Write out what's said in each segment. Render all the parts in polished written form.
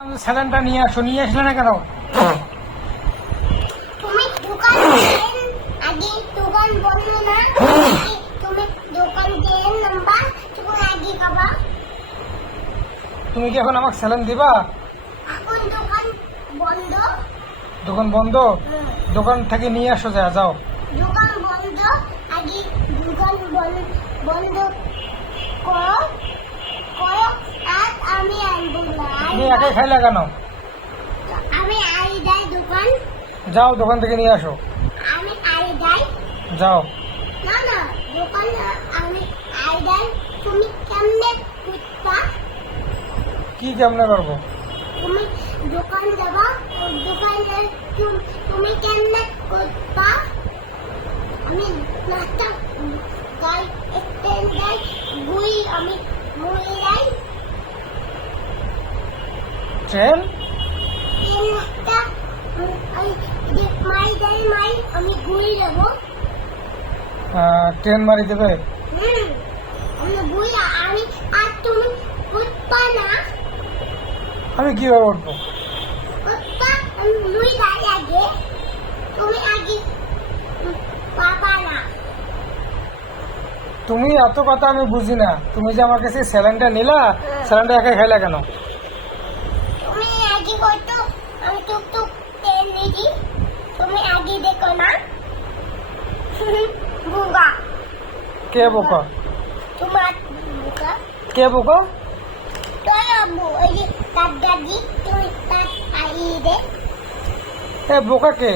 স্যালাইনটা নিয়ে আসো, নিয়ে আসলে না কেন? তুমি দোকান আগে দোকান বন্ধ না তুমি দোকান দেন নাম্বার তুমি আগে খাবা তুমি কি এখন আমাকে স্যালাইন দিবা? এখন দোকান বন্ধ দোকান বন্ধ? দোকান থেকে নিয়ে আসো, যাও। দোকান বন্ধ আগে দোকান বন্ধ করো করো আর আমি আনবো না তুমি একাই খাইলে কেন? আমি আই যাই দোকান যাও, দোকান থেকে নিয়ে আসো, আমি আই যাই যাও। না না দোকান আমি আই যাই তুমি কেমনে করবা কি কেমনে করবো? তুমি দোকান যাবা দোকানে তুমি কেমনে করবা আমি নাস্তা গাই স্ট্যান্ড যাই গুই আমি মুই যাই ট্রেন? তিন নাস্তা মাই যাই মাই আমি গুই যাবো ট্রেন মারি দেবে? আমি গুই আমি আর তুমি উঠবা না আমি কিভাবে উঠবো? উঠবা মুই যাই আগে তুমি আগে পাবা না তুমি এত কথা আমি বুঝি না। তুমি যে আমার কাছে স্যালাইনটা নিলা, স্যালাইনটা একাই খাইলা কেন? তুমি আগে করতো আমি টুকটুক তেল দিদি তুমি আগে দেখো না বুগা কে বোকা? তোমার বুগা কে বোকা? তোর আব্বু ওই যে তার দাদি তুমি তার আই দে এ বোকা কে?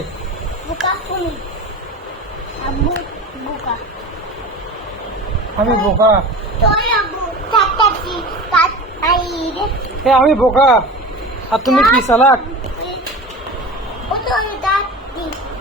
বুকা তুমি আব্বু বুকা আমি বোকা? তোর আব্বু তার দাদি তার আই দে এ আমি বোকা আর তুমি কি চালাক? ও তো দাদি